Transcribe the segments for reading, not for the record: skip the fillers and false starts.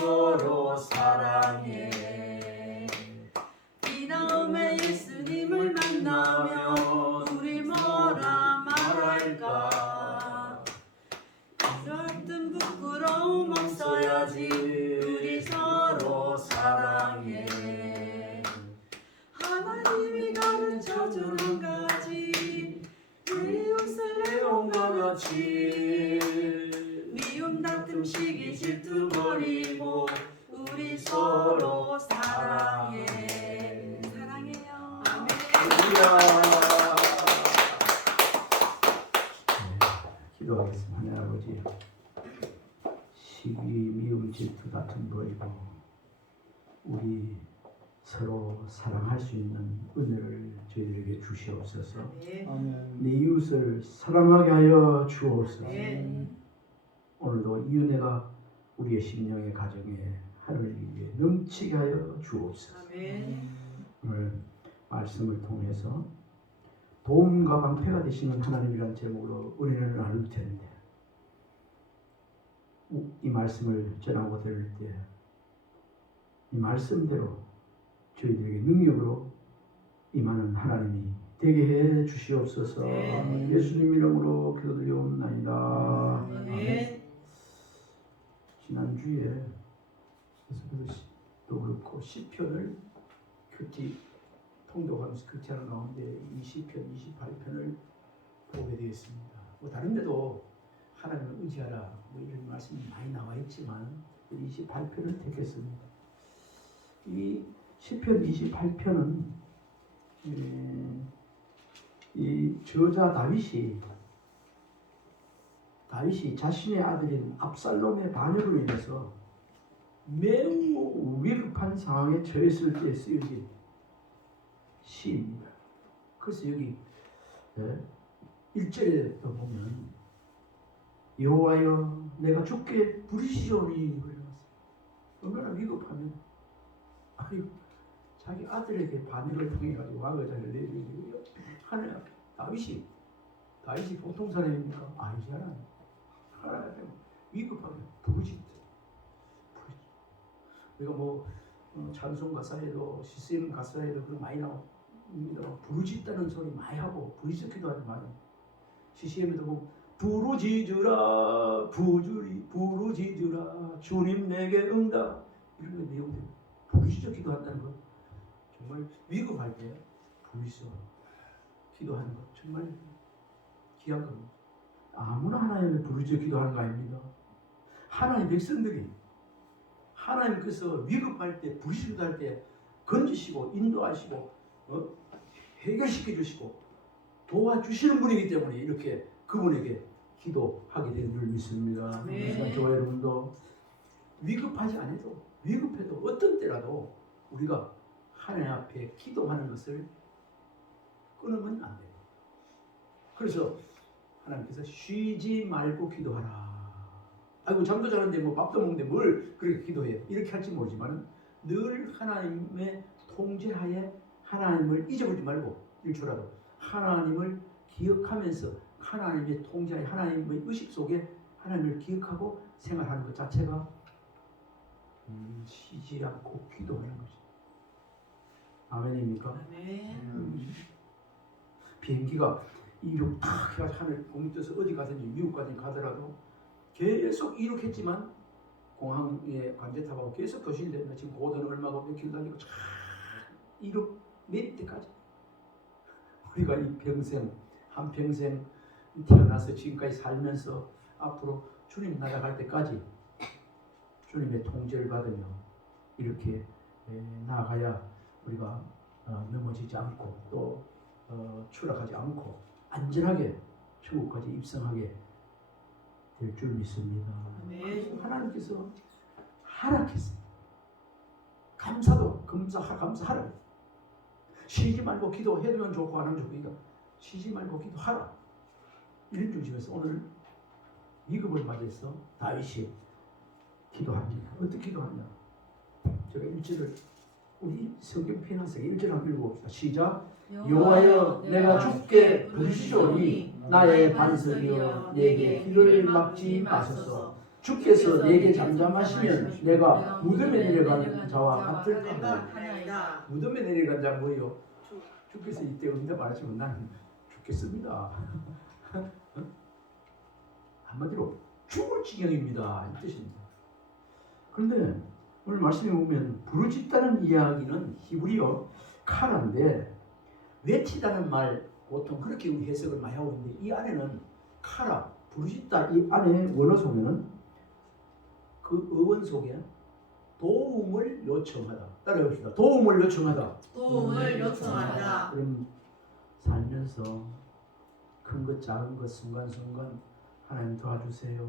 서로 사랑해. 이 다음에 예수님을 만나면 우리 뭐라 말할까? 어떤 부끄러움 없어야지. 우리 서로 사랑해. 하나님이 가르쳐준 한 가지, 내 이웃을 내 몸과 같이. 미움 다툼 시기 질투 버리고 우리 서로 사랑해. 사랑해요. 아멘. 기도하겠습니다. 하나님 아버지, 시기, 미움, 질투, 다툼 버리고 우리 서로 사랑할 수 있는 은혜를 저희들에게 주시옵소서. 아멘. 내 이웃을 사랑하게 하여 주옵소서. 아멘. 오늘도 이 은혜가 우리의 심령의 가정에 하늘을 위해 넘치게 하여 주옵소서. 아멘. 오늘 말씀을 통해서 도움과 방패가 되시는 하나님이라는 제목으로 은혜를 나눌 텐데, 이 말씀을 전하고 들을 때 이 말씀대로 저희들에게 능력으로 임하는 하나님이 되게 해 주시옵소서. 네. 예수님 이름으로 기도드리옵나이다. 아멘. 지난주에 또 그렇고 시편을 큐티 통독하면서 큐티하는 가운데 이 시편 28편을 보게 되었습니다. 뭐 다른 데도 하나님을 의지하라 뭐 이런 말씀이 많이 나와 있지만 28편을 택했습니다. 이 시편 28편은 이 저자 다윗이 자신의 아들인 압살롬의 반역으로 인해서 매우 위급한 상황에 처했을 때 쓰여진 시입니다. 그래서 여기 1절에 보면 여호와여 내가 주께 부르시오니, 얼마나 위급하면 자기 아들에게 반역을 통해 가지고 왕의 자리를 내리고 하나님 앞에 다윗이 보통 사람입니까? 아니잖아. 하나님 위급하게 부르짖다. 우리가 뭐 찬송 가사에도 CCM 가사에도 그 많이 나옵니다. 부르짖다는 소리 많이 하고 부르짖기도 하지 많이. CCM에도 보면 부르짖으라 부르짖으라 주님 내게 응답, 이런 게 내용들. 부르짖어 기도한다는 것 정말 위급할 때 부르짖어 기도하는 것 정말 귀한 겁니다. 아무나 하나님을 부르짖어 기도하는 거 아닙니다. 하나님 백성들이 하나님께서 위급할 때 부르짖어 할 때 건지시고 인도하시고 해결시켜 주시고 도와주시는 분이기 때문에 이렇게 그분에게 기도하게 되는 줄 믿습니다. 네. 저와 여러분도 위급하지 않아도 위급해도 어떤 때라도 우리가 하나님 앞에 기도하는 것을 끊으면 안 돼요. 그래서 하나님께서 쉬지 말고 기도하라. 아이고 잠도 자는데 뭐 밥도 먹는데 뭘 그렇게 기도해, 이렇게 할지 모르지만 늘 하나님의 통제하에 하나님을 잊어버리지 말고 일초라도 하나님을 기억하면서 하나님의 통제하에 하나님의 의식 속에 하나님을 기억하고 생활하는 것 자체가 쉬지 않고 기도하는 것이 아멘입니까? 아멘. 비행기가 이륙 탁 해가지고 하늘 공이 떠서 어디 가든지 미국까지 가더라도 계속 이륙했지만 공항에 관제탑하고 계속 교신됩니다. 지금 고도는 얼마고 몇 킬로 달리고 쫙 이륙 내릴 때까지 우리가 이 평생 한평생 태어나서 지금까지 살면서 앞으로 주님 나라 갈 때까지 주님의 통제를 받으며 이렇게 나아가야 우리가 넘어지지 않고 또 추락하지 않고 안전하게 천국까지 입성하게 될 줄 믿습니다. 아멘. 하나님께서 하락했습니다. 감사도 감사하라. 쉬지 말고 기도해두면 좋고 안 하면 좋으니까 쉬지 말고 기도하라. 이런 중심에서 오늘 위급을 맞이해서 다윗이 기도합니다. 어떻게 기도하냐? 제가 1절을 우리 성경 피난서 1절 한번 읽어봅시다. 시작. 여호와여 내가 주께 부르시오니 나의 반석이여 내게 길을 막지 마소서. 주께서 내게 잠잠하시면 내가 무덤에 내려간 자와 같을까? 하나이다. 무덤에 내려간 자 뭐예요? 주께서 이때 응답 안 하시면 나는 죽겠습니다. 한마디로 죽을 지경입니다. 이 뜻입니다. 그런데 오늘 말씀에 보면 부르짖다는 이야기는 히브리어 카라인데 외치다는 말 보통 그렇게 우리 해석을 많이 하고 있는데 이 안에는 카라, 부르짖다 이 안에 원어 속에는 그 어원 속에 도움을 요청하다. 따라해봅시다. 도움을 요청하다. 도움을 요청하다. 그럼 살면서 큰 것 작은 것 순간순간 하나님 도와주세요.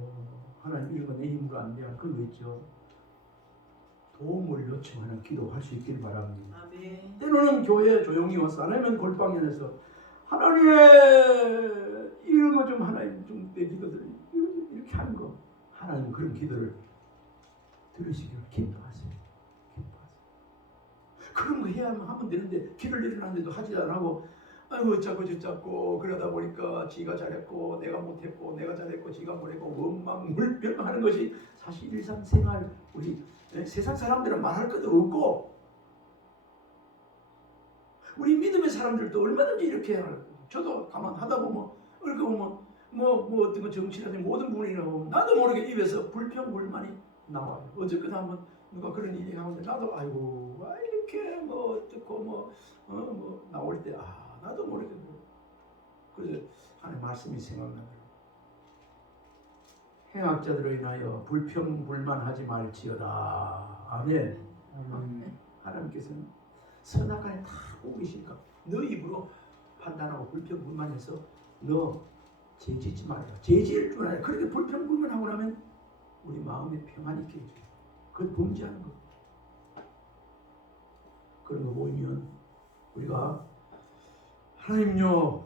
하나님 이런 거 내 힘으로 안 돼요. 그런 거 있죠. 도움을 요청하는 기도할 수 있길 바랍니다. 아멘. 때로는 교회에 조용히 와서 아니면 골방에 안에서 하나님 이런 거 좀 하나님 좀 내 기도들 이렇게 하는 거 하나님 그런 기도를 들으시기를 기뻐하세요. 그런 거 해야 하면 되는데 길을 일어났는데도 하지 안 하고 아이고 어쩌고 저쩌고 그러다 보니까 지가 잘했고 내가 못했고 내가 잘했고 지가 못했고 원망불평하는 것이 사실 일상생활 우리 세상 사람들은 말할 것도 없고 우리 믿음의 사람들도 얼마든지 이렇게 해요. 저도 가만 하다 보면 얼굴 보면 뭐 어떤 거 정치라든지 모든 부분이나 보면 나도 모르게 입에서 불평불만이 나와요. 어쨌거나 한번 누가 그런 일이 나오는데 나도 아이고 이렇게 뭐 어떻고 뭐 나올 때 나도 모르게 그래서 하나님 말씀이 생각나더라고요. 행악자들로 인하여 불평불만하지 말지어다. 아멘. 하나님께서는 선악간에 다 보고 계시니까 너 입으로 판단하고 불평불만해서 너 죄짓지 말라. 죄지을 줄 알아요. 그렇게 불평불만하고 나면 우리 마음에 평안이 있게 해줘요. 그건 범죄하는 거. 그런 거 보이면 우리가 하나님요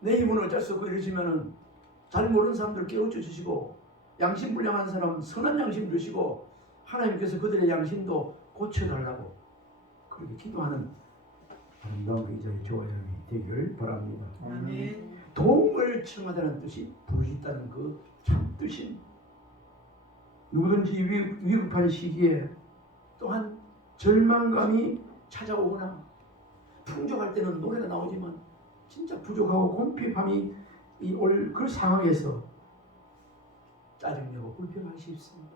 내 힘은 어쩔 수 없고 이러시면은 잘 모르는 사람들 깨우쳐 주시고 양심불량한 사람 선한 양심 주시고 하나님께서 그들의 양심도 고쳐달라고 그렇게 기도하는 아름다운 이 자리 저와 여러분이 되기를 바랍니다. 아멘. 도움을 청하다는 뜻이 부르짖다는 그 참뜻임. 누구든지 위급한 시기에 또한 절망감이 찾아오거나 풍족할 때는 노래가 나오지만 진짜 부족하고 공핍함이 올 그 상황에서 짜증내고 불평하기 쉽습니다.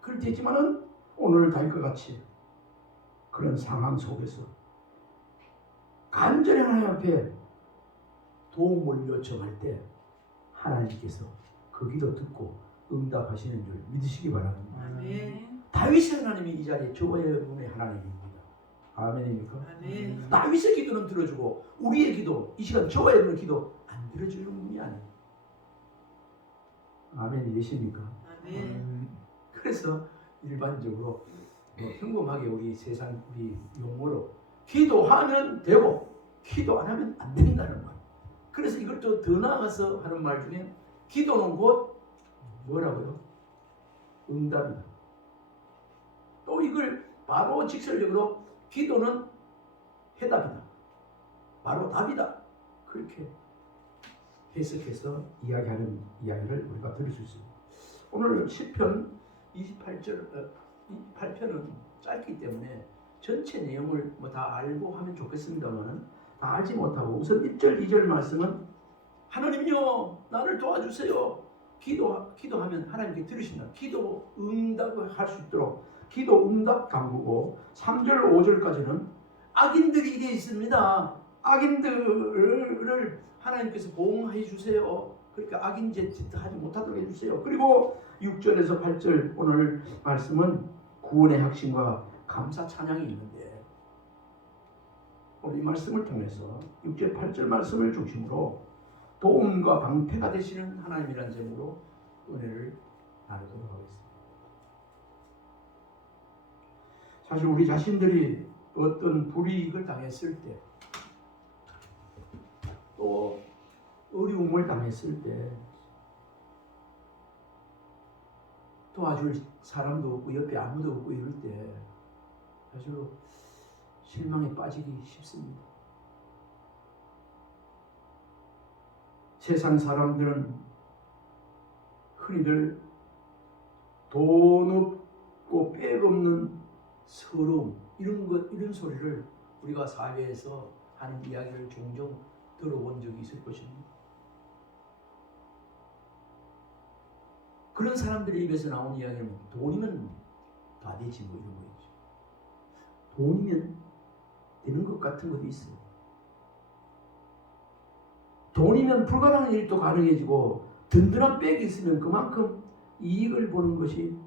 그럴 때 있지만은 오늘 다윗과 같이 그런 상황 속에서 간절히 하나님 앞에 도움을 요청할 때 하나님께서 그 기도 듣고 응답하시는 줄 믿으시기 바랍니다. 아멘. 다윗의 하나님이 이 자리에 저와 여러분의 하나님입니다. 아멘입니까? 아멘. 다윗의 기도는 들어주고 우리의 기도 이 시간 저와 여러분의 기도 안 들어주는 분이 아니에요. 아멘이 계십니까? 아멘. 그래서 일반적으로 평범하게 우리 세상 우리 용어로 기도하면 되고 기도 안 하면 안 된다는 말. 그래서 이걸 또 더 나아가서 하는 말 중에 기도는 곧 뭐라고요? 응답이다. 또 이걸 바로 직설적으로 기도는 해답이다. 바로 답이다. 그렇게 해석해서 이야기하는 이야기를 우리가 들을 수 있습니다. 오늘 시편 28편은 짧기 때문에 전체 내용을 다 알고 하면 좋겠습니다만 다 알지 못하고 우선 1절 2절 말씀은 하나님요 나를 도와주세요. 기도하면 하나님께 들으신다. 기도 응답을 할 수 있도록 기도 응답 강구고 3절 5절까지는 악인들이 이게 있습니다. 악인들을 하나님께서 보호해 주세요. 그러니까 악인 짓 하지 못하도록 해주세요. 그리고 6절에서 8절 오늘 말씀은 구원의 확신과 감사 찬양이 있는데 오늘 이 말씀을 통해서 6절 8절 말씀을 중심으로 도움과 방패가 되시는 하나님이라는 점으로 은혜를 나누도록 하겠습니다. 사실 우리 자신들이 어떤 불이익을 당했을 때 또 어려움을 당했을 때 도와줄 사람도 없고 옆에 아무도 없고 이럴 때 사실 실망에 빠지기 쉽습니다. 세상 사람들은 흔히들 돈 없고 빽 없는 서러움 이런 소리를 우리가 사회에서 하는 이야기를 종종 들어본 적이 있을 것입니다. 그런 사람들의 입에서 나온 이야기는 돈이면 다 되지 뭐 이런 거였죠. 돈이면 되는 것 같은 것도 있어요. 돈이면 불가능한 일도 가능해지고 든든한 백이 있으면 그만큼 이익을 보는 것이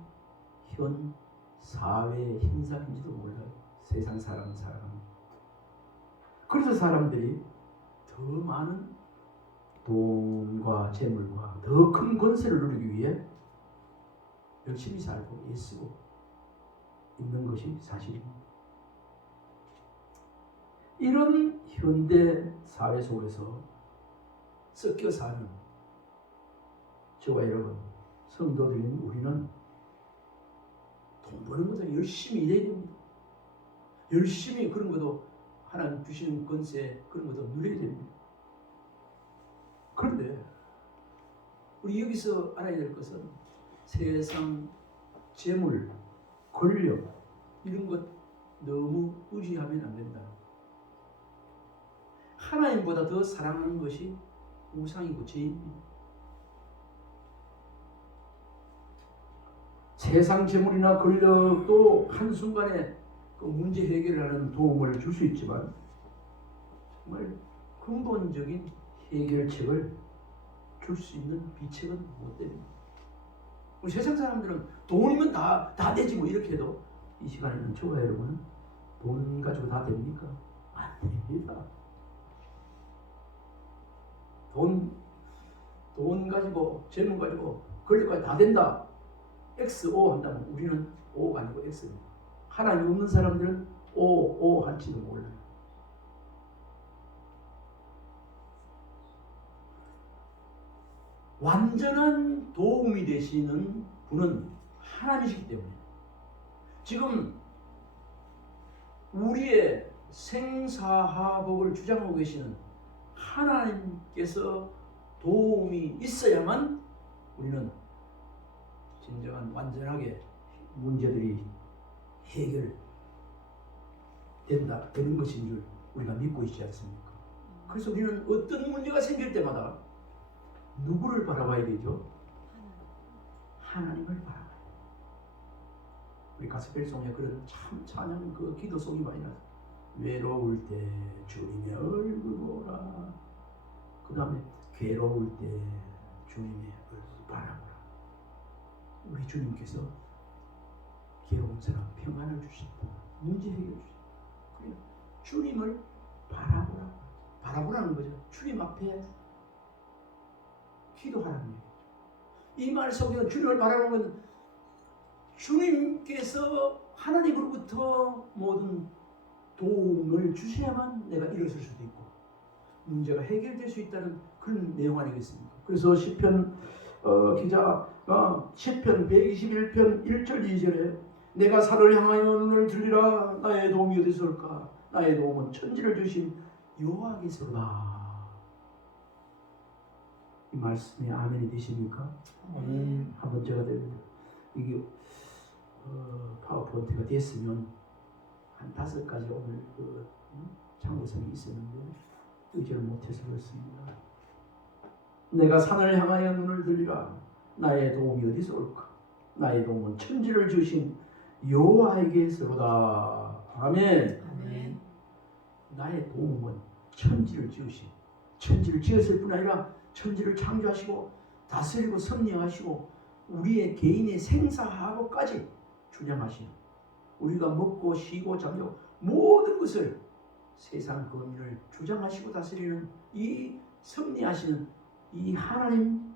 현 사회의 현상인지도 몰라요. 세상 사람은 살아갑니다. 그래서 사람들이 더 많은 돈과 재물과 더 큰 권세를 누리기 위해 열심히 살고 애쓰고 있는 것이 사실입니다. 이런 현대 사회 속에서 섞여 사는 저와 여러분 성도들인 우리는 돈 버는 것도 열심히 일해야 됩니다. 열심히 그런 것도 하나님 주시는 권세 그런 것도 누려야 됩니다. 그런데 우리 여기서 알아야 될 것은 세상 재물, 권력 이런 것 너무 의지하면 안 된다. 하나님보다 더 사랑하는 것이 우상이고 죄입니다. 세상 재물이나 권력도 한순간에 그 문제 해결을 하는 도움을 줄 수 있지만 정말 근본적인 해결책을 줄 수 있는 비책은 못 됩니다. 우리 세상 사람들은 돈이면 다 되지 뭐 이렇게 해도 이 시간에는 저와 여러분은 돈 가지고 다 됩니까? 안 됩니다. 돈 가지고 재물 가지고 권력까지 다 된다. XO 한다면 우리는 O가 아니고 X입니다. 하나님 없는 사람들은 O 할지도 몰라요. 완전한 도움이 되시는 분은 하나님이시기 때문에 지금 우리의 생사화복을 주장하고 계시는 하나님께서 도움이 있어야만 우리는 진정한 완전하게 문제들이 해결되는 것인 줄 우리가 믿고 있지 않습니까? 그래서 우리는 어떤 문제가 생길 때마다 누구를 바라봐야 되죠? 하나님을 바라봐야 돼요. 우리 가스펠송에 그런 참 찬양 그 기도송이 많이 나서 외로울 때 주님의 얼굴 보라. 그 다음에 괴로울 때 주님의 얼굴 바라보라. 우리 주님께서 괴로운 사람 평안을 주신다. 문제 해결 주신다. 그래요. 주님을 바라보라. 바라보라는 거죠. 주님 앞에 기도하라는 얘기죠. 이 말 속에는 주님을 바라보면 주님께서 하나님으로부터 모든 도움을 주셔야만 내가 일어설 수도 있고 문제가 해결될 수 있다는 그런 내용 아니겠습니까? 그래서 시편 기자가 시편 121편 1절 2절에 내가 산을 향하여 눈을 들리라. 나의 도움이 어디서 올까? 나의 도움은 천지를 주신 여호와께서로다. 이 말씀에 아멘이 되십니까? 한번 제가 이게 파워포인트가 됐으면 한 5가지 오늘 참고성이 있었는데 의지를 못해서 그렇습니다. 내가 산을 향하여 눈을 들리라. 나의 도움이 어디서 올까? 나의 도움은 천지를 주신 여호와에게서로다. 아멘. 아멘. 나의 도움은 천지를 지으신 천지를 지었을 뿐 아니라 천지를 창조하시고 다스리고 섭리하시고 우리의 개인의 생사하고까지 주장하시는 우리가 먹고 쉬고 잠자고 모든 것을 세상 범위를 주장하시고 다스리는 이 섭리하시는 이 하나님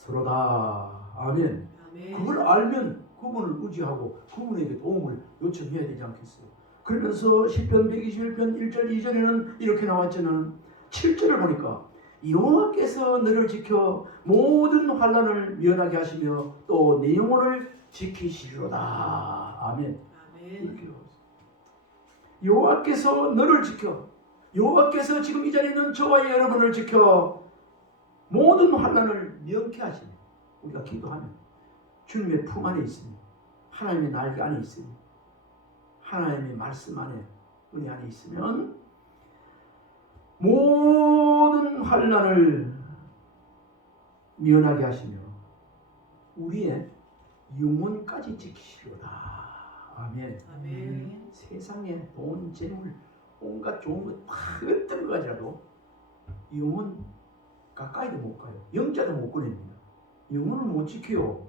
여호와께서로다. 아멘. 아멘. 그걸 알면 그분을 의지하고 그분에게 도움을 요청해야 되지 않겠어요? 그러면서 시편 121편 1절 2절에는 이렇게 나왔잖아요. 7절을 보니까 여호와께서 너를 지켜 모든 환난을 면하게 하시며 또 내 영혼을 지키시리로다. 아멘. 아멘. 이렇게 나왔어요. 여호와께서 너를 지켜 여호와께서 지금 이 자리에 있는 저와 여러분을 지켜 모든 환난을 면케 하시네. 우리가 기도하면 주님의 품 안에 있으니, 하나님의 날개 안에 있으니, 하나님의 말씀 안에, 은혜 안에 있으면 모든 환난을 면하게 하시며 우리의 영혼까지 지키시리로다. 아멘. 아멘. 세상에 돈, 재물, 온갖 좋은 것 어떤 거 가지라도 영혼 가까이도 못 가요. 영자도 못 꺼냅니다. 영혼을 못 지켜요.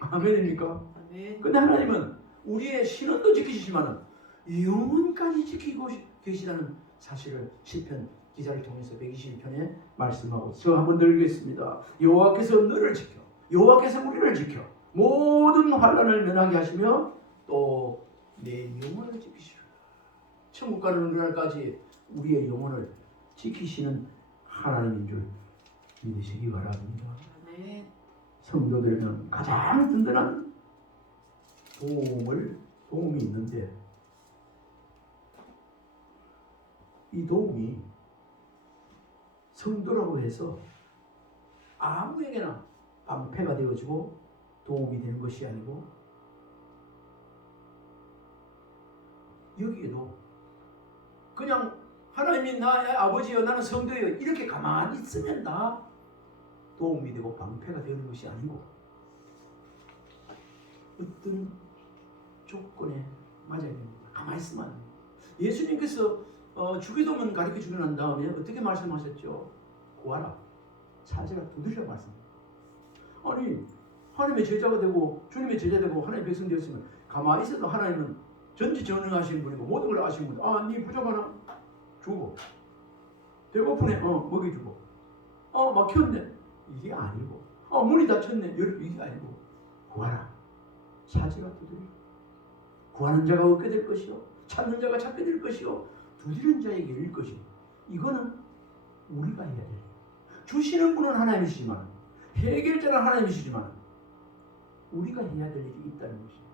아멘입니까? 아멘. 근데 하나님은 우리의 신원도 지키시지만 영혼까지 지키고 계시다는 사실을 시편 기자를 통해서 121편에 말씀하고, 저 한번 더 읽겠습니다. 여호와께서 너를 지켜, 여호와께서 우리를 지켜 모든 환난을 면하게 하시며 또 내 영혼을 지키시라. 천국 가는 그날까지 우리의 영혼을 지키시는 하나님인 줄 믿으시기 바랍니다. 아멘. 성도들은 가장 든든한 도움이 있는데, 이 도움이 성도라고 해서 아무에게나 방패가 되어지고 도움이 되는 것이 아니고, 여기에도 그냥 하나님이 나의 아버지여, 나는 성도여, 이렇게 가만히 있으면 다 도움이 되고 방패가 되는 것이 아니고, 어떤 조건에 맞아야 됩니다. 가만히 있으면 안 됩니다. 예수님께서 주기도문 가르쳐 주고 난 다음에 어떻게 말씀하셨죠? 구하라, 찾으라, 두드리라 말씀합니다. 아니, 하나님의 제자가 되고 주님의 제자 되고 하나님의 백성 되었으면 가만히 있어도 하나님은 전지전능하신 분이고 모든 걸 아시는 분. 아, 네 부족하나? 주고. 배고프네? 먹여주고. 막혔네? 이게 아니고. 문이 닫혔네? 이게 아니고. 구하라, 찾으라, 두드리라. 구하는 자가 얻게 될 것이요, 찾는 자가 찾게 될 것이요, 두드리는 자에게 열릴 것이요. 이거는 우리가 해야 돼요. 주시는 분은 하나님이시지만, 해결자는 하나님이시지만 우리가 해야 될 일이 있다는 것이죠.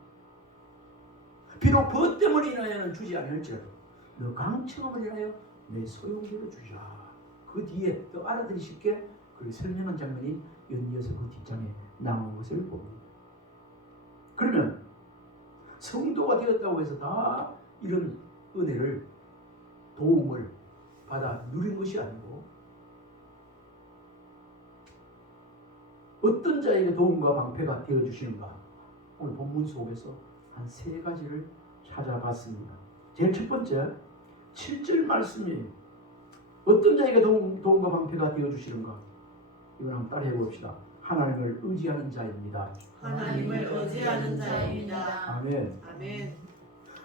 비록 벗 때문에 인하여는 주지 않을지라도 너 강청함을 인하여 내 소용대로 주자. 그 뒤에 더 알아들이 쉽게 그 설명한 장면이 연이어서 그 뒷장에 나온 것을 봅니다. 그러면 성도가 되었다고 해서 다 이런 은혜를, 도움을 받아 누린 것이 아니고, 어떤 자에게 도움과 방패가 되어주시는가, 오늘 본문 속에서 한 3가지를 찾아봤습니다. 제일 첫 번째 7절 말씀이에요. 어떤 자에게 도움과 방패가 되어주시는가, 이걸 한번 따라해 봅시다. 하나님을 의지하는 자입니다. 하나님을 의지하는 자입니다. 아멘. 아멘.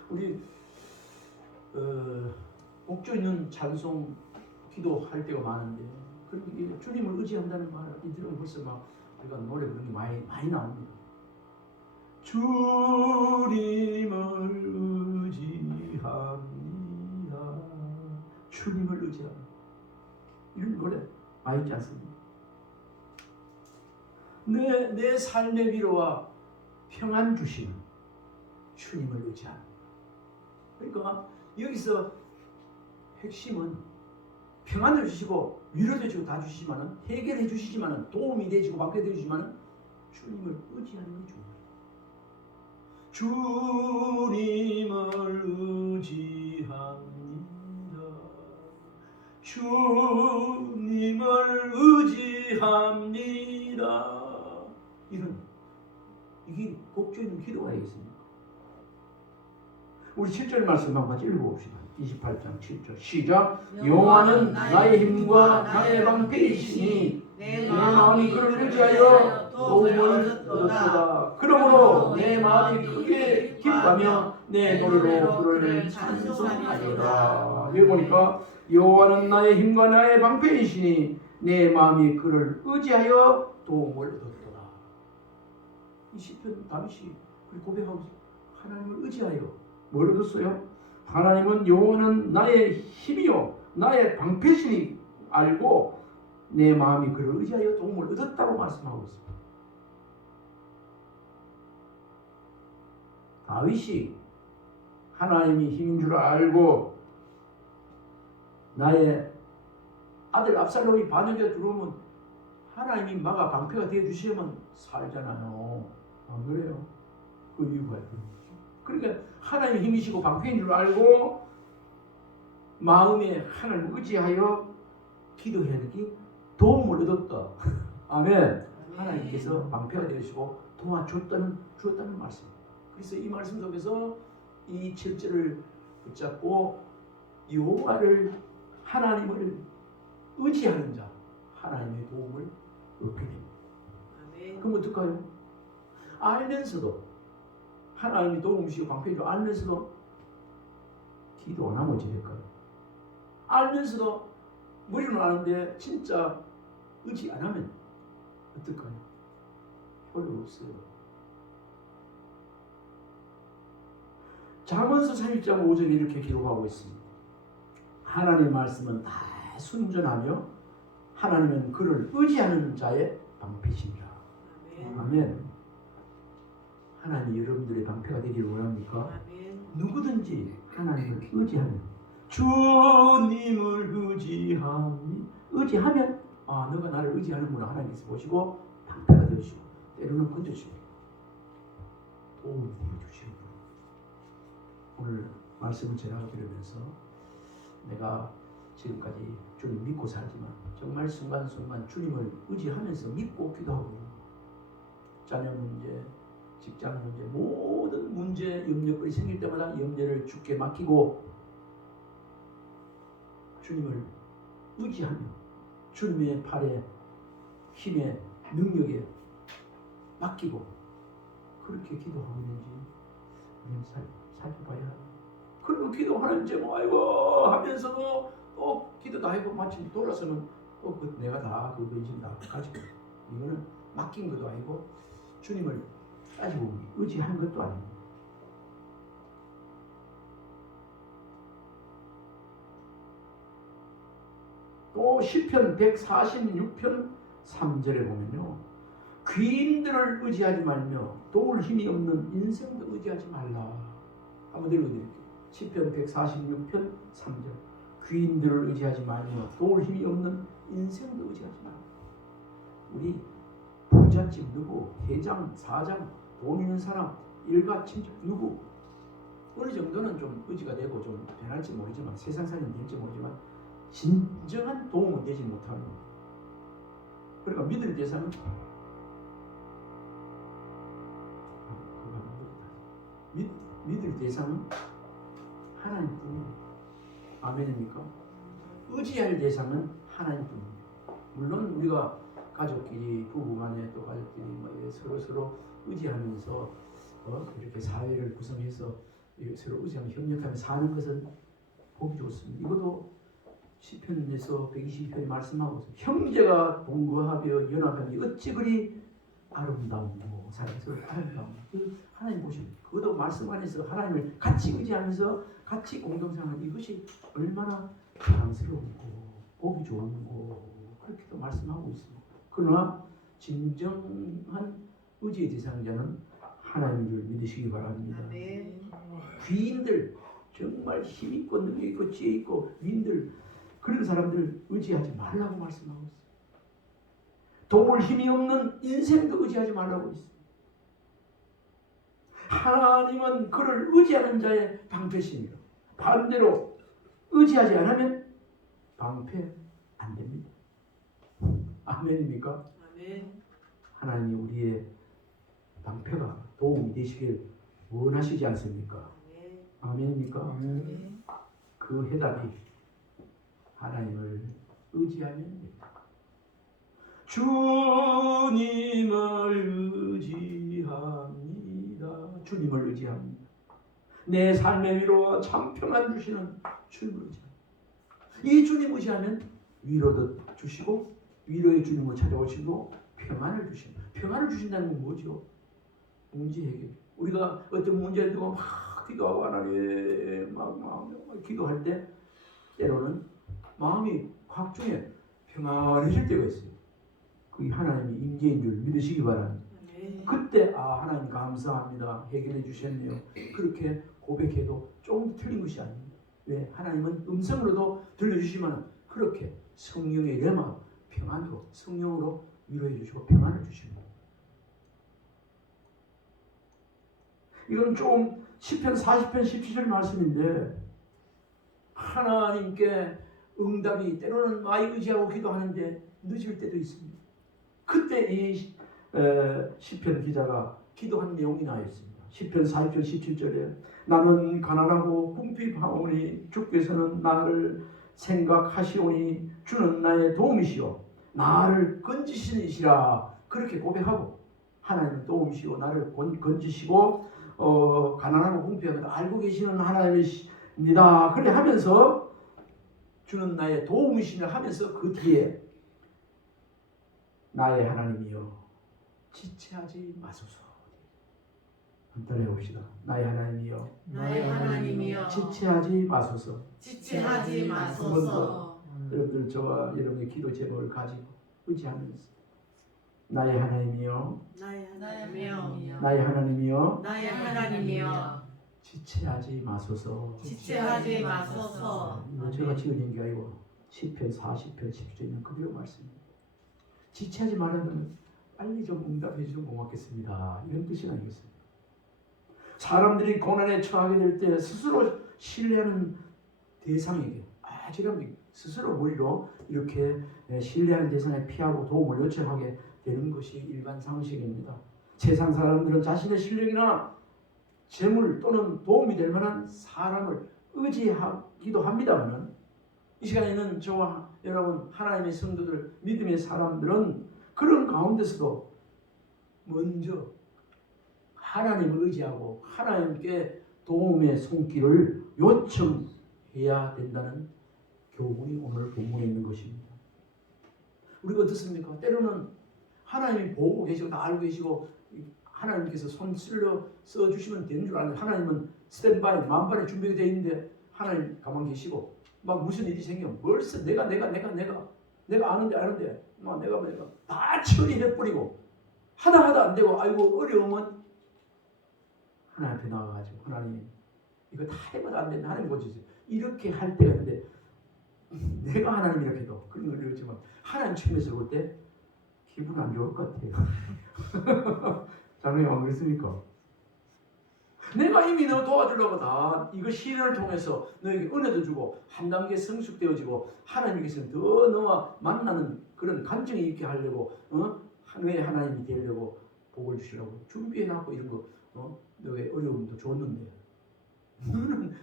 우리 목조 있는 찬송 기도할 때가 많은데, 그렇게 주님을 의지한다는 말 이들은 벌써 막 우리가 노래 부르는 게 많이 나옵니다. 주님을 의지합니다. 주님을 의지합니다. 이런 노래 많이 있지 않습니까? 내 삶의 위로와 평안 주시는 주님을 의지합니다. 그러니까 여기서 핵심은 평안을 주시고 위로도 주시고 다 주시지만은, 해결해 주시지만은, 도움이 되시고 방패 되시지만은 주님을 의지하는 게 중요해요. 주님을 의지합니다. 주님을 의지합니다. 이게 복조 있는 기도가 있습니까? 우리 7절 말씀 한번 같이 읽어봅시다. 28장 7절 시작. 여호와는 나의 힘과 나의 방패이시니 내 마음이 그를 의지하여 도움을 얻었도다. 그러므로 내 마음이 크게 기뻐하며 내 노래로 그를 찬송하리로다. 여기 보니까 여호와는 나의 힘과 나의 방패이시니 내 마음이 그를 의지하여 도움을 얻었도다. 이 시편 다윗이 고백하고 하나님을 의지하여 뭘 얻었어요? 하나님은 여호와는 나의 힘이요 나의 방패시니 알고 내 마음이 그를 의지하여 도움을 얻었다고 말씀하고 있습니다. 다윗이 하나님이 힘인 줄 알고 나의 아들 압살롬이 반역에 들어오면 하나님이 막아 방패가 되어 주시면 살잖아요. 안 그래요? 그 이유가 그런 거죠. 그러니까 하나님의 힘이시고 방패인 줄 알고 마음에 하나님을 의지하여 기도해야 되기 도움을 얻었다. 아멘. 하나님께서 방패가 되시고 도와줬다는 말씀입니다. 그래서 이 말씀 속에서 이 7절을 붙잡고 여호와를 하나님을 의지하는 자 하나님의 도움을 얻게 됩니다. 그럼 어떨까요? 알면서도 하나님이 도움이시고 방패인 줄 알면서도 기도 안 하면 어찌 될까요? 알면서도 머리는 아는데 진짜 의지 안 하면 어떨까요? 효력 없어요. 잠언서 31장 5절에 이렇게 기록하고 있습니다. 하나님의 말씀은 다 순전하며 하나님은 그를 의지하는 자의 방패시니라. 아멘. 하나님이 여러분들의 방패가 되기를 원합니까? 누구든지 하나님을 의지하면 주님을 의지하면 너가 나를 의지하는구나 하나님께서 보시고 방패가 되시고 때로는 건져주시고 도움을 주시고 오늘 말씀을 전하고 들으면서 내가 지금까지 주님 믿고 살지만 정말 순간순간 주님을 의지하면서 믿고 기도하고 자녀 문제, 직장 문제, 모든 문제, 염려거리 생길 때마다 염려를 주께 맡기고 주님을 의지하며 주님의 팔에 힘에 능력에 맡기고 그렇게 기도하고 있는지 우리는 살펴봐야 합니다. 그리고 기도하는 제목 아이고 하면서도 또 기도도 하고 마침 돌아서는 또 내가 다 그 근심 다 가지고 이거는 맡긴 것도 아니고 주님을 따지고 의지한 것도 아닙니다. 또 시편 146편 3절에 보면요. 귀인들을 의지하지 말며 도울 힘이 없는 인생도 의지하지 말라. 한번 읽어드릴게요. 시편 146편 3절. 귀인들을 의지하지 말며 도울 힘이 없는 인생도 의지하지 말라. 우리 부잣집 누구, 회장, 사장, 돈 있는 사람, 일가 친척 누구 어느 정도는 좀 의지가 되고 좀 변할지 모르지만 세상 사람이 될지 모르지만 진정한 도움은 되지 못하는 겁니다. 그러니까 믿을 대상은 믿을 대상은 하나님뿐입니다. 아멘입니까? 의지할 대상은 하나님뿐입니다. 물론 우리가 가족끼리 부부간에 또 가족끼리 서로 의지하면서 이렇게 사회를 구성해서 서로 의지하며 협력하며 사는 것은 보기 좋습니다. 이것도 시편에서 122편에 말씀하고 있습니다. 형제가 동거하며 연합하며 어찌 그리 아름다운고 사랑스러워 아름다운 하나님 보십니다. 그것도 말씀 안에서 하나님을 같이 의지하면서 같이 공동생활하는 이것이 얼마나 사랑스러운고 보기 좋은고 그렇게도 말씀하고 있습니다. 그러나 진정한 의지의 대상자는 하나님인 줄 믿으시기 바랍니다. 귀인들 정말 힘있고 능력있고 지혜있고 위인들 그런 사람들 의지하지 말라고 말씀하고 있어요. 도울 힘이 없는 인생도 의지하지 말라고 있어요. 하나님은 그를 의지하는 자의 방패십니다. 반대로 의지하지 않으면 방패 안 됩니다. 아멘입니까? 아멘. 하나님이 우리의 방패가 도움이 되시길 원하시지 않습니까? 아멘입니까? 아멘. 그 해답이 하나님을 의지하면 주님을 의지합니다. 주님을 의지합니다. 내 삶의 위로와 참 평안 주시는 주님을 의지합니다. 이 주님 의지하면 위로도 주시고 위로의 주님을 찾아오시고 평안을 주십니다. 평안을 주신다는 건 뭐죠? 문제 해결. 우리가 어떤 문제를 두고 막 기도하고 하나님 막 기도할 때 때로는 마음이 각종에 평안해질 때가 있어요. 그게 하나님의 임재인 줄 믿으시기 바랍니다. 그때 하나님 감사합니다. 해결해 주셨네요. 그렇게 고백해도 조금 틀린 것이 아닙니다. 왜? 하나님은 음성으로도 들려주시면 그렇게 성령의 레마 평안으로 성령으로 위로해 주시고 평안을 주십니다. 이건 좀 시편 40편 17절 말씀인데 하나님께 응답이 때로는 많이 의지하고 기도하는데 늦을 때도 있습니다. 그때 이 시편 기자가 기도한 내용이 나와 있습니다. 시편 40편 17절에 나는 가난하고 궁핍하오니 주께서는 나를 생각하시오니 주는 나의 도움이시오 나를 건지시니시라 그렇게 고백하고 하나님은 도움이시오 나를 건지시고 가난하고 궁핍한 걸 알고 계시는 하나님이십니다. 그래 하면서 주는 나의 도움이시며 하면서 그 뒤에 나의 하나님이여 지체하지 마소서. 한번 해봅시다. 나의 하나님이여 나의 하나님이여 지체하지 마소서. 지체하지 마소서. 여러분들 저와 여러분의 기도 제목을 가지고 의지하면서 나의 하나님이여 나의 하나님이여 나의 하나님이여 나의 하나님이여 지체하지 마소서. 지체하지 마소서. 이거 제가 지은 게 아니고 시편 40편 10절에 있는 그대로 말씀입니다. 지체하지 말라면 빨리 좀 응답해 주시면 고맙겠습니다. 이런 뜻이 아니겠습니까? 사람들이 고난에 처하게 될 때 스스로 신뢰하는 대상에게 제가 스스로 머리로 이렇게 신뢰하는 대상에 피하고 도움을 요청하게 되는 것이 일반 상식입니다. 세상 사람들은 자신의 실력이나 재물 또는 도움이 될 만한 사람을 의지하기도 합니다만 이 시간에는 저와 여러분 하나님의 성도들 믿음의 사람들은 그런 가운데서도 먼저 하나님을 의지하고 하나님께 도움의 손길을 요청해야 된다는 교훈이 오늘 본문에 있는 것입니다. 우리가 어떻습니까? 때로는 하나님이 보고 계시고 다 알고 계시고 하나님께서 손 써주시면 되는 줄 아는데 하나님은 스탠바이 만반의 준비가 되어 있는데 하나님 가만 계시고 막 무슨 일이 생기면 벌써 내가 아는데 막 내가 다 처리해버리고 하다 안 되고 아이고 어려우면 하나님 앞에 나와가지고 하나님 이거 다 해봐도 안 되는데 하나님 고쳐주세요. 이렇게 할 때가 있는데 내가 하나님 이렇게 해도 그런 걸 어렵지만 하나님 측면에서 볼 때 기분 안 좋을 것 같아요. 장로님 안 그렇습니까? 내가 이미 너 도와주려고 다 이거 시련을 통해서 너에게 은혜도 주고 한 단계 성숙되어지고 하나님께서 더 너와 만나는 그런 간증이 있게 하려고 너의 하나님이 되려고 복을 주시려고 준비해놨고 이런 거 너의 어려움도 줬는데 너는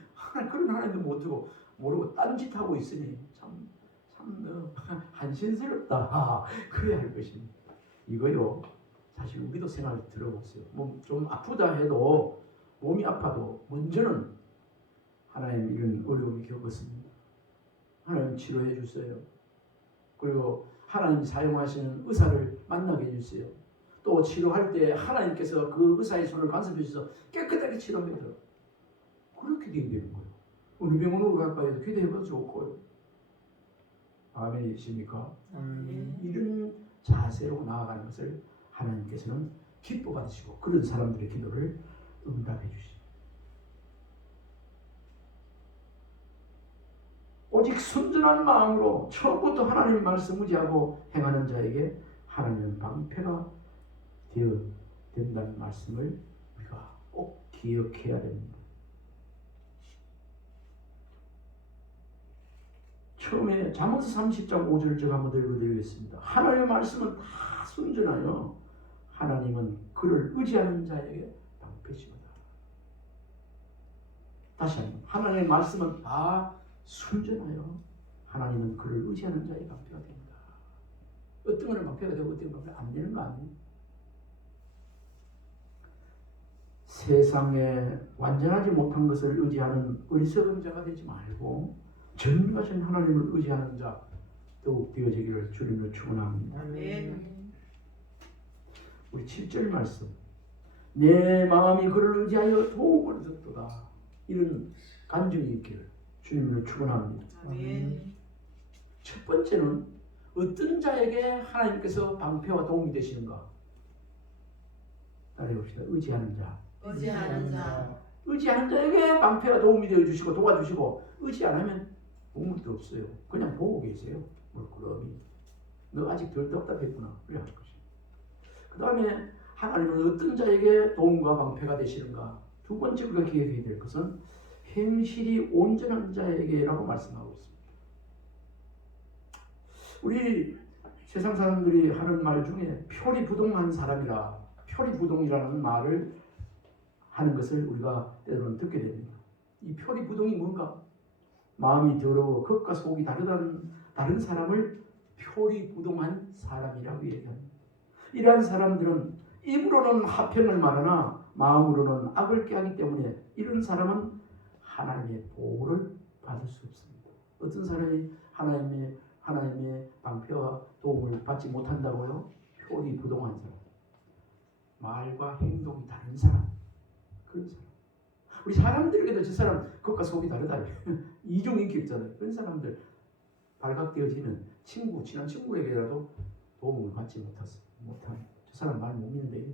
그런 하나님도 못하고 모르고 딴짓하고 있으니 참 한신스럽다. 그래야 할 것입니다. 이거요 사실 우리도 생각을 들어보세요. 뭐 좀 아프다 해도 몸이 아파도 먼저는 하나님 이런 어려움을 겪었습니다. 하나님 치료해 주세요. 그리고 하나님 사용하시는 의사를 만나게 해주세요. 또 치료할 때 하나님께서 그 의사의 손을 간섭해 주셔서 깨끗하게 치료해요. 그렇게 되는 거예요. 어느 병원으로 갈까 해도 기도해봐도 좋고요. 아멘이십니까? 이런 자세로 나아가는 것을 하나님께서는 기뻐 받으시고 그런 사람들의 기도를 응답해 주시죠. 오직 순전한 마음으로 처음부터 하나님 말씀 의지하고 행하는 자에게 하나님은 방패가 되어 된다는 말씀을 우리가 꼭 기억해야 됩니다. 처음에 잠언서 30장 5절을 제가 한번 읽어드리겠습니다. 하나님의 말씀은 다 순전하여 하나님은 그를 의지하는 자에게 방패시로다. 다시 한번 하나님의 말씀은 다 순전하여 하나님은 그를 의지하는 자에게 방패가 됩니다. 어떤 거는 방패가 되고 어떤 거는 방패가 안 되는 거 아니에요? 세상에 완전하지 못한 것을 의지하는 어리석은 자가 되지 말고 전능하신 하나님을 의지하는 자 더욱 되어지기를 주님으로 축원합니다. 아멘. 우리 7절 말씀 내 마음이 그를 의지하여 도움을 얻었도다. 이런 간증이 있기를 주님으로 축원합니다. 아멘. 첫 번째는 어떤 자에게 하나님께서 방패와 도움이 되시는가? 따라해봅시다. 의지하는 자. 의지하는 자. 의지하는 자에게 방패와 도움이 되어주시고 도와주시고 의지 안 하면 공물도 없어요. 그냥 보고 계세요. 물끄러미. 너 아직 덜 답답했구나. 그래 할 것입니다. 그 다음에 하나님은 어떤 자에게 도움과 방패가 되시는가? 두 번째 우리가 기억해야 될 것은 행실이 온전한 자에게라고 말씀하고 있습니다. 우리 세상 사람들이 하는 말 중에 표리부동한 사람이라, 표리부동이라는 말을 하는 것을 우리가 때로는 듣게 됩니다. 이 표리부동이 뭔가? 마음이 더러워 겉과 속이 다른 사람을 표리부동한 사람이라고 얘기합니다. 이러한 사람들은 입으로는 화평을 말하나 마음으로는 악을 꾀하기 때문에 이런 사람은 하나님의 보호를 받을 수 없습니다. 어떤 사람이 하나님의 방패와 도움을 받지 못한다고요? 표리부동한 사람, 말과 행동이 다른 사람, 그런 사람. 우리 사람들에게도 저 사람 겉과 속이 다르다. 이중인격 있잖아요. 그런 사람들 발각되어지면 친한 친구에게라도 도움을 받지 못한 저 사람 말 못 믿는다 이런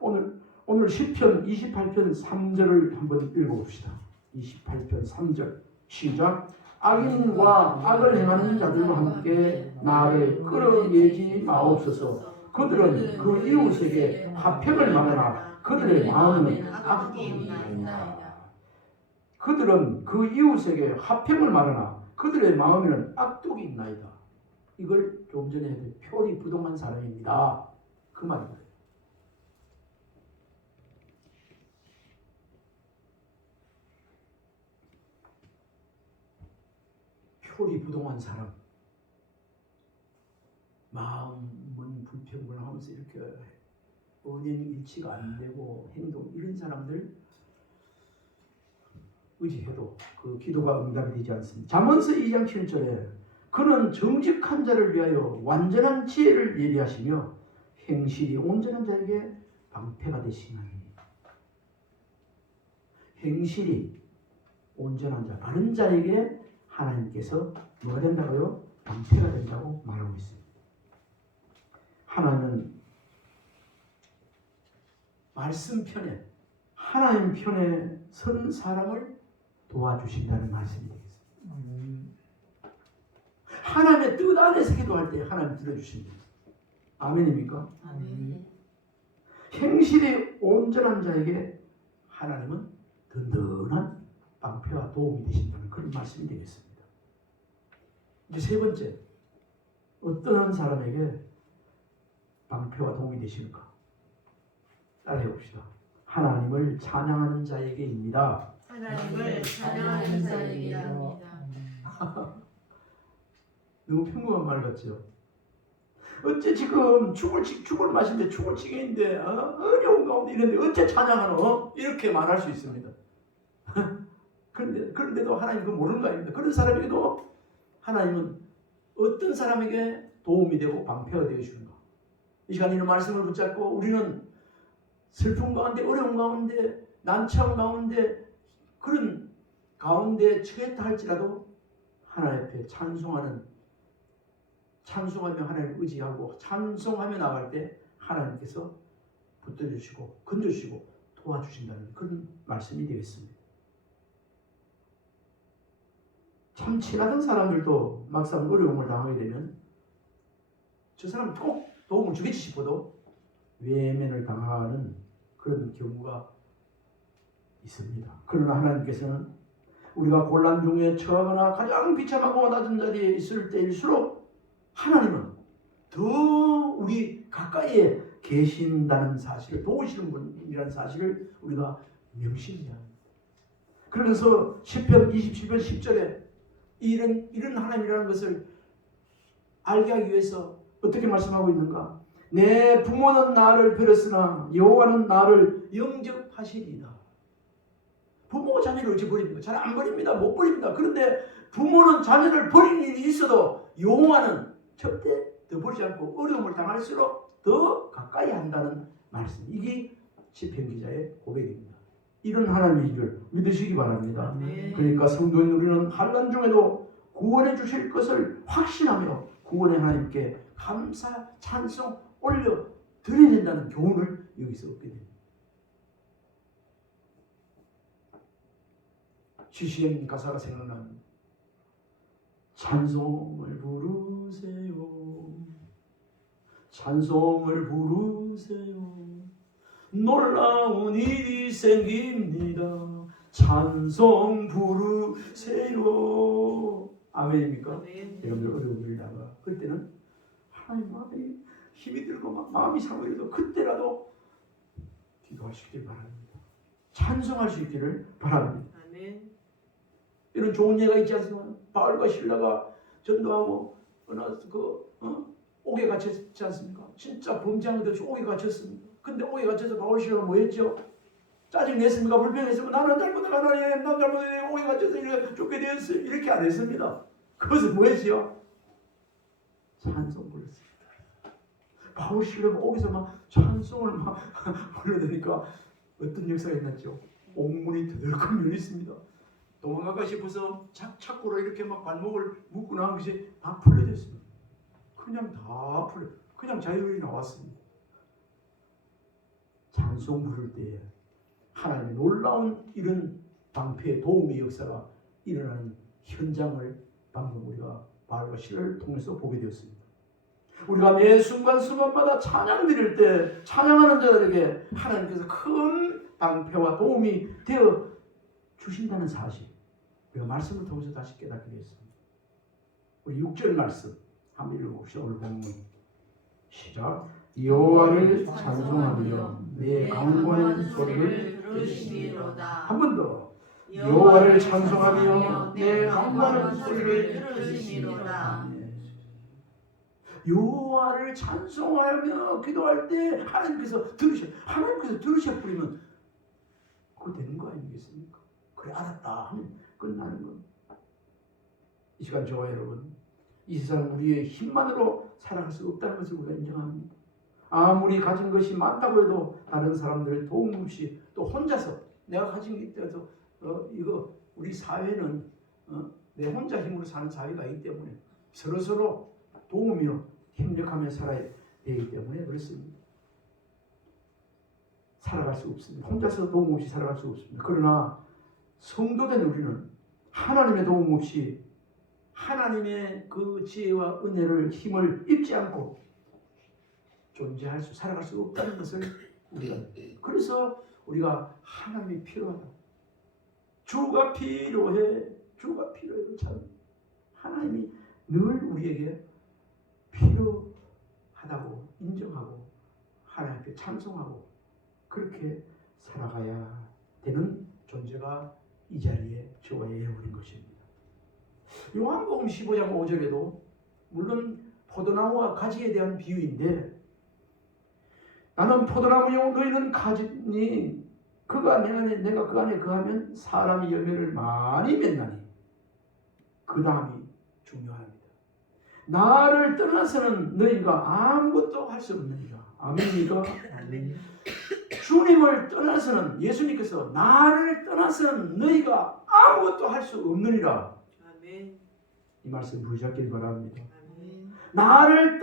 거예요. 오늘 시편 28편 3절을 한번 읽어봅시다. 28편 3절 시작. 악인과 악을 행하는 자들과 함께 나를 끌어내지 마옵소서. 그들은 그 이웃에게 화평을 말하나 그들의 마음은 악독이나이다. 그들은 그 이웃에게 화평을 말하나 그들의 마음에는 악독이 있나이다. 이걸 좀 전에 표리부동한 사람입니다. 그 말입니다. 표리부동한 사람, 마음은 불평불하면서 이렇게 언행 일치가 안 되고 행동 이런 사람들 의지해도 그 기도가 응답이 되지 않습니다. 잠언서 2장 7절에 그는 정직한 자를 위하여 완전한 지혜를 예비하시며 행실이 온전한 자에게 방패가 되시나니. 행실이 온전한 자, 바른 자에게 하나님께서 뭐가 된다고요? 방패가 된다고 말하고 있습니다. 하나님은 말씀 편에, 하나님 편에 선 사람을 도와주신다는 말씀이 되겠습니다. 하나님의 뜻 안에서 기도할 때 하나님 들어주십니다. 아멘입니까? 아멘. 행실이 온전한 자에게 하나님은 든든한 방패와 도움이 되신다는 그런 말씀이 되겠습니다. 이제 세 번째, 어떠한 사람에게 방패와 도움이 되시는가? 따라해 봅시다. 하나님을 찬양하는 자에게입니다. 하나님을 찬양하는 자에게입니다. 너무 평범한 말 같죠? 어째 지금 죽을 맛인데 죽을 지경인데 어려운 가운데 있는데 어째 찬양하노? 이렇게 말할 수 있습니다. 그런데도 하나님 그거 모르는 거 아닙니다. 그런 사람에게도 하나님은 어떤 사람에게 도움이 되고 방패가 되어주는가? 이 시간 이런 말씀을 붙잡고 우리는 슬픔 가운데, 어려운 가운데, 난처한 가운데, 그런 가운데 처했다 할지라도 하나님 앞에 찬송하며 하나님을 의지하고 찬송하며 나갈 때 하나님께서 붙들어주시고 건져주시고 도와주신다는 그런 말씀이 되겠습니다. 참 친하던 사람들도 막상 어려움을 당하게 되면 저 사람 꼭 도움을 주겠지 싶어도 외면을 당하는 그런 경우가 있습니다. 그러나 하나님께서는 우리가 곤란 중에 처하거나 가장 비참하고 낮은 자리에 있을 때일수록 하나님은 더 우리 가까이에 계신다는 사실을, 도우시는 분이라는 사실을 우리가 명심해야 합니다. 그러면서 시편 27편 10절에 이런 하나님이라는 것을 알게 하기 위해서 어떻게 말씀하고 있는가? 내 부모는 나를 버렸으나 여호와는 나를 영접하시리이다. 부모가 자녀를 어찌 버립니까? 잘 안 버립니다. 못 버립니다. 그런데 부모는 자녀를 버리는 일이 있어도 여호와는 절대 더 버리지 않고 어려움을 당할수록 더 가까이 한다는 말씀. 이게 시편 기자의 고백입니다. 이런 하나님의 일을 믿으시기 바랍니다. 그러니까 성도인 우리는 환난 중에도 구원해 주실 것을 확신하며 구원의 하나님께 감사, 찬송, 올려 드려야 된다는 교훈을 여기서 얻게 됩니다. CCM 가사가 생각나는 찬송을 부르세요. 찬송을 부르세요. 놀라운 일이 생깁니다. 찬송 부르세요. 아멘입니까? 아멘. 여러분들 어려운 일이 나가 그때는 하나님 마음이 힘이 들고 막 마음이 상해도 그때라도 기도할 수 있기를 바랍니다. 찬송할 수 있기를 바랍니다. 아멘. 이런 좋은 예가 있지 않습니까? 바울과 신라가 전도하고 옥에 갇혔지 않습니까? 진짜 범죄한 것 없이 옥에 갇혔습니다. 근데 옥에 갇혀서 바울 신라가 뭐 했죠? 짜증냈습니까? 불평했습니까? 나는 잘못한 하나님, 난 잘못해 옥에 갇혀서 이렇게 쫓게 되었어요. 이렇게 안 했습니다. 그것을 뭐 했지요? 찬송 불렀습니다. 바울 신라가 옥에서 막 찬송을 막 불러대니까 어떤 역사가 있었죠? 옥문이 더덜컥 열렸습니다. 도망갈까 싶어서 착고로 이렇게 막 발목을 묶고 나온 것이 다 풀려졌습니다. 그냥 다 풀려, 그냥 자유로이 나왔습니다. 찬송 부를 때에 하나님의 놀라운 이런 방패의 도움의 역사가 일어나는 현장을 방금 우리가 바울과 신라를 통해서 보게 되었습니다. 우리가 매 순간순간마다 찬양 드릴 때 찬양하는 자들에게 하나님께서 큰 방패와 도움이 되어 주신다는 사실, 우리가 말씀을 통해서 다시 깨닫게 되었습니다. 우리 6절 말씀 한번 읽어봅시다. 오늘 본문 시작. 여호와를 찬송하며 내 강권한 소리를 들으시리로다. 한 번 더. 여호와를 찬송하며 내 강권한 소리를 들으시리로다. 여호와를 찬송하며 기도할 때 하나님께서 들으셔버리면 그거 되는 거 아니겠습니까? 그래 알았다 하면 끝나는 겁니다. 이 시간 저와 여러분, 이 세상 우리의 힘만으로 살아갈 수 없다는 것을 우리가 인정합니다. 아무리 가진 것이 많다고 해도 다른 사람들의 도움 없이 또 혼자서 내가 가진 게 있다고 이거 우리 사회는 내 혼자 힘으로 사는 사회가 아니기 때문에 서로서로 도우며 협력하며 살아야 되기 때문에 그렇습니다. 살아갈 수 없습니다. 혼자서 도움 없이 살아갈 수 없습니다. 그러나 성도된 우리는 하나님의 도움 없이 하나님의 그 지혜와 은혜를 힘을 입지 않고 살아갈 수 없다는 것을 우리가, 그래서 우리가 하나님이 필요하다. 주가 필요해. 참 하나님이 늘 우리에게 필요하다고 인정하고 하나님께 찬송하고 그렇게 살아가야 되는 존재가 이 자리에 저와 여러분인 것입니다. 요한복음 15장 5절에도 물론 포도나무와 가지에 대한 비유인데, 나는 포도나무요 너희는 가지니 그가 내 안에 내가 그 안에 거하면 사람이 열매를 많이 맺나니, 그 다음이 중요합니다. 나를 떠나서는 너희가 아무것도 할 수 없느니라. 아멘이가 아멘. 주님을 떠나서는, 예수님께서 나를 떠나서는 너희가 아무것도 할 수 없느니라. 아멘. 이 말씀 부르셨길 바랍니다. 아멘. 나를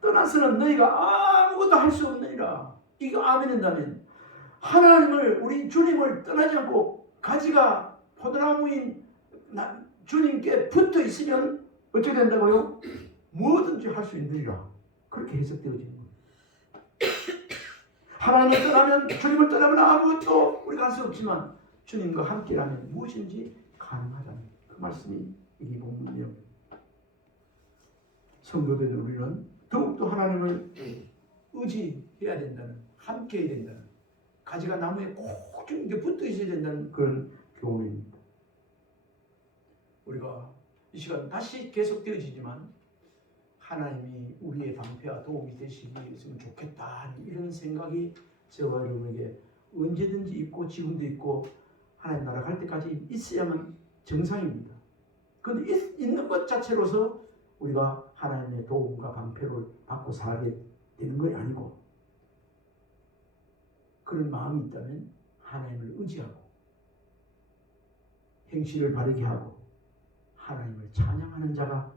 떠나서는 너희가 아무것도 할 수 없느니라. 이거 아멘인다면 하나님을, 우리 주님을 떠나지 않고 가지가 포도나무인 주님께 붙어 있으면 어떻게 된다고요? 뭐든지 할 수 있느니라. 그렇게 해석되어지는 거예요. 하나님을 떠나면, 주님을 떠나면 아무것도 우리가 할 수 없지만 주님과 함께라면 무엇인지 가능하다는 그 말씀이 이 본문이에요. 성도된 우리는 더욱더 하나님을 의지해야 된다는, 함께해야 된다는, 가지가 나무에 꼭 주님께 붙어 있어야 된다는 그런 교훈입니다. 우리가 이 시간 다시 계속되어지지만 하나님이 우리의 방패와 도움이 되시면 좋겠다, 이런 생각이 저와 여러분에게 언제든지 있고 지금도 있고 하나님 나라 갈 때까지 있어야만 정상입니다. 그런데 있는 것 자체로서 우리가 하나님의 도움과 방패를 받고 살게 되는 것이 아니고, 그런 마음이 있다면 하나님을 의지하고 행실을 바르게 하고 하나님을 찬양하는 자가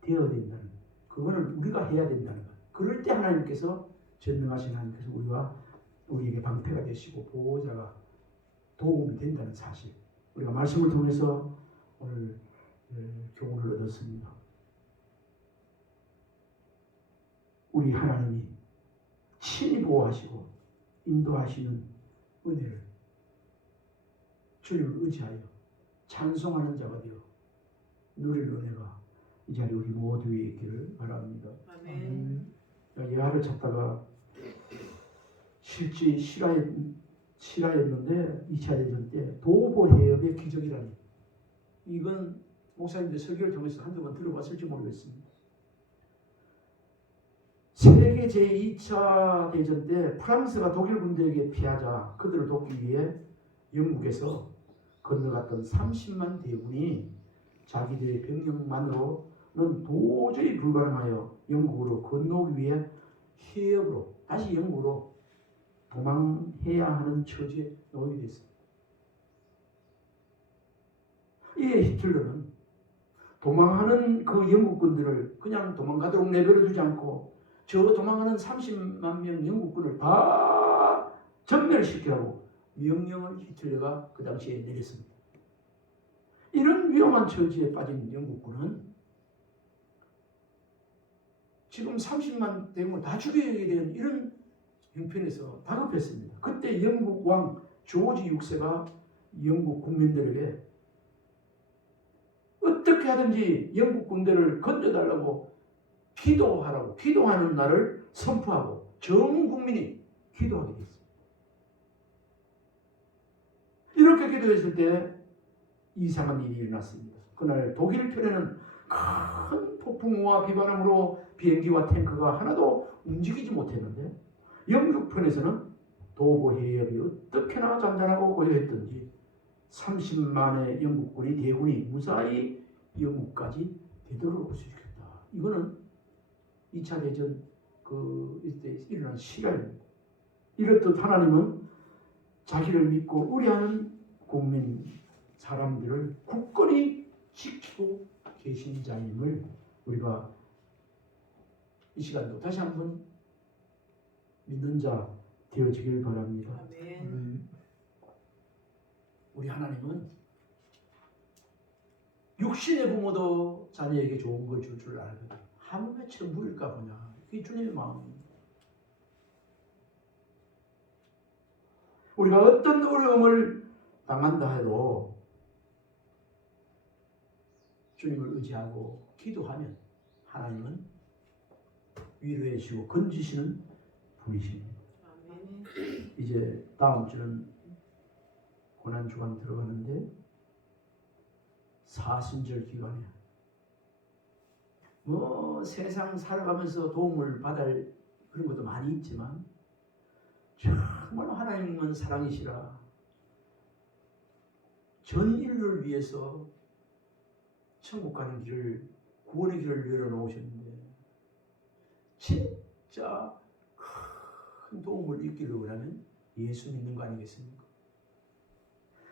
되어야 된다는, 그거는 우리가 해야 된다는 것. 그럴 때 하나님께서, 전능하신 하나님께서 우리에게 방패가 되시고 보호자가 도움이 된다는 사실, 우리가 말씀을 통해서 오늘 교훈을 얻었습니다. 우리 하나님이 친히 보호하시고 인도하시는 은혜를 주님을 의지하여 찬송하는 자가 되어 누릴 은혜가 이 자리에 우리 모두에 있기를 바랍니다. 아멘. 예화를 찾다가 실제 실화였는데 2차 대전 때 도보 해협의 기적이라니, 이건 목사님들 설교를 통해서 한두 번 들어봤을지 모르겠습니다. 세계 제2차 대전 때 프랑스가 독일 군대에게 피하자 그들을 돕기 위해 영국에서 건너갔던 30만 대군이 자기들의 병력만으로는 도저히 불가능하여 영국으로 건너오기 위해 해협으로 다시 영국으로 도망해야 하는 처지에 놓이게 됐습니다. 이에 히틀러는 도망하는 그 영국군들을 그냥 도망가도록 내버려 두지 않고 저 도망하는 30만 명 영국군을 다 전멸시키라고 명령을 히틀러가 그 당시에 내렸습니다. 이런 위험한 처지에 빠진 영국군은 지금 30만 대군을 다 죽여야 되는 이런 형편에서 다급했습니다. 그때 영국 왕 조지 6세가 영국 국민들에게 어떻게 하든지 영국 군대를 건져달라고 기도하라고, 기도하는 날을 선포하고 전 국민이 기도하게 됐습니다. 이렇게 기도했을 때 이상한 일이 일어났습니다. 그날 독일 편에는 큰 폭풍우와 비바람으로 비행기와 탱크가 하나도 움직이지 못했는데 영국 편에서는 도보 해협이 어떻게나 잔잔하고 고요했던지 30만의 영국군이 대군이 무사히 영국까지 되돌아올 수 있겠다. 이거는 2차 대전 이때 일어난 실화입니다. 이렇듯 하나님은 자기를 믿고 의뢰하는 국민 사람들을 굳건히 지키고 계신 자임을 우리가 이 시간도 다시 한번 믿는 자 되어지길 바랍니다. 아멘. 우리 하나님은 육신의 부모도 자녀에게 좋은 걸 줄 줄 알거든. 하물며 천부일까 보냐. 그게 주님의 마음입니다. 우리가 어떤 어려움을 당한다 해도 주님을 의지하고 기도하면 하나님은 위로해 주시고 건지시는 분이십니다. 아멘. 이제 다음 주는 고난주간 들어가는데 사순절 기간에 세상 살아가면서 도움을 받을 그런 것도 많이 있지만 정말 하나님은 사랑이시라 전 인류를 위해서 천국 가는 길을, 구원의 길을 열어놓으셨는데 진짜 큰 도움을 입기를 원하면 예수 믿는 거 아니겠습니까?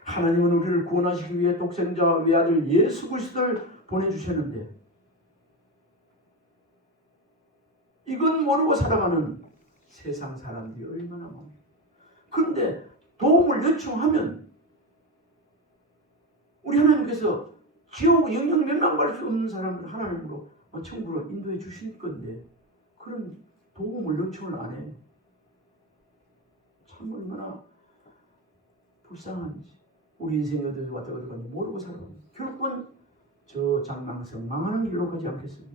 하나님은 우리를 구원하시기 위해 독생자 외아들 예수 그리스도를 보내주셨는데 이건 모르고 살아가는 세상 사람들이 얼마나 많아요. 그런데 도움을 요청하면 우리 하나님께서 지옥 영영 멸망할 수 없는 사람들 하나님으로 천국으로 인도해 주실 건데 그런 도움을 요청을 안 해. 참 얼마나 불쌍한지. 우리 인생이 어디서 왔다 갔다 가는지 모르고 살아가면 결국은 저 장망성 망하는 길로 가지 않겠습니까?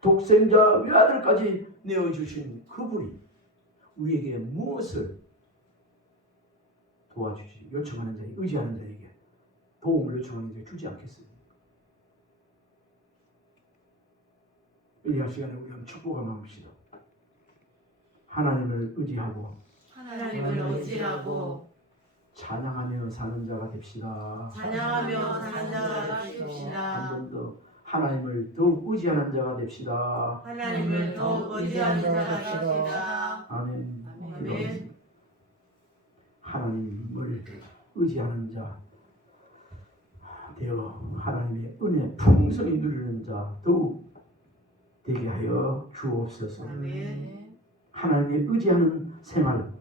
독생자 외아들까지 내어주신 그분이 우리에게 무엇을 도와주시 요청하는 자에게, 의지하는 자에게, 도움을 요청하는 자에게 주지 않겠습니까? 이 시간에 우리 한번 축복하며 합시다. 하나님을 의지하고 하나님을 의지하고 찬양하며 사는 자가 됩시다. 찬양하며 사는 자가 되십시다. 한 번 더 하나님을 더욱 의지하는 자가 됩시다. 하나님을 더욱 의지하는 자가 됩시다. 아멘. 아멘. 기도하겠습니다. 하나님을 의지하는 자 되어 하나님의 은혜 풍성히 누리는 자 더욱 되게 하여 주옵소서. 아멘. 하나님의 의지하는 생활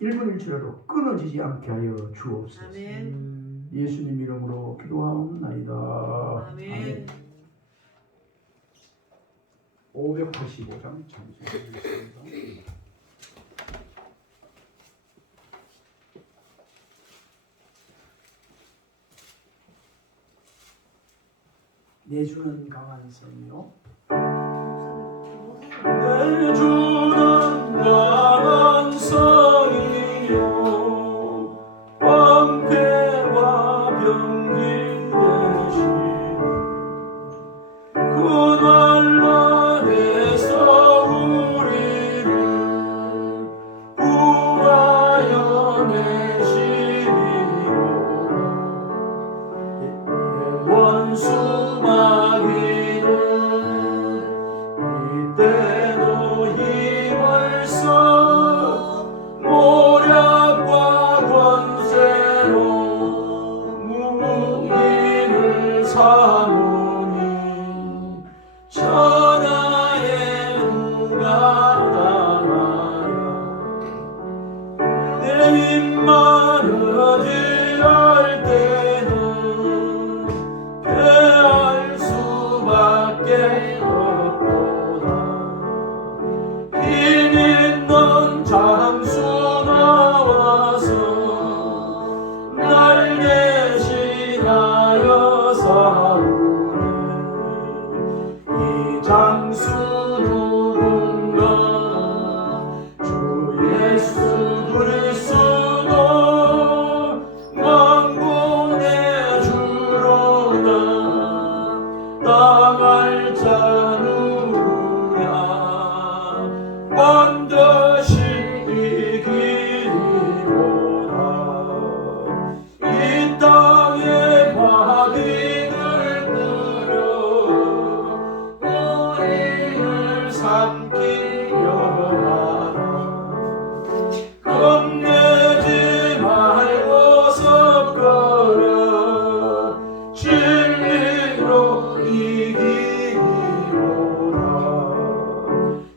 1분 1초라도 끊어지지 않게 하여 주옵소서. 아멘. 예수님 이름으로 기도하옵나이다. 아멘. 585장 잠시만요. 내주는 강한 성이요. 내주는 강한 성이요. 방패와 병기 대신 그 난간에서 우리를 구하여 내시리로다. 원수 마귀는 이때도 힘을 써 모략과 권세로 무기를 삼으니 천하에 누가 당하랴. 내 입만 의지할 때는 패할 수밖에 없도다. 힘 있는 장수 나와서 날 대신하여 싸우네. 이 장수 누군가 주 예수 그리스도 만군의 주로다. 당할 자 누구랴. 반드시 이기리로다. 이 땅의 마귀들 끌어 우리를 삼키려 하라. 겁내지 말고 섭거려. 진리로 이기리로다.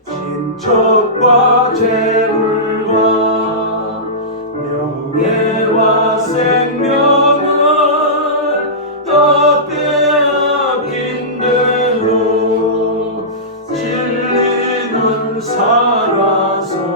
친척과 재물과 명예와 생명을 다 빼앗긴대도 진리는 살아서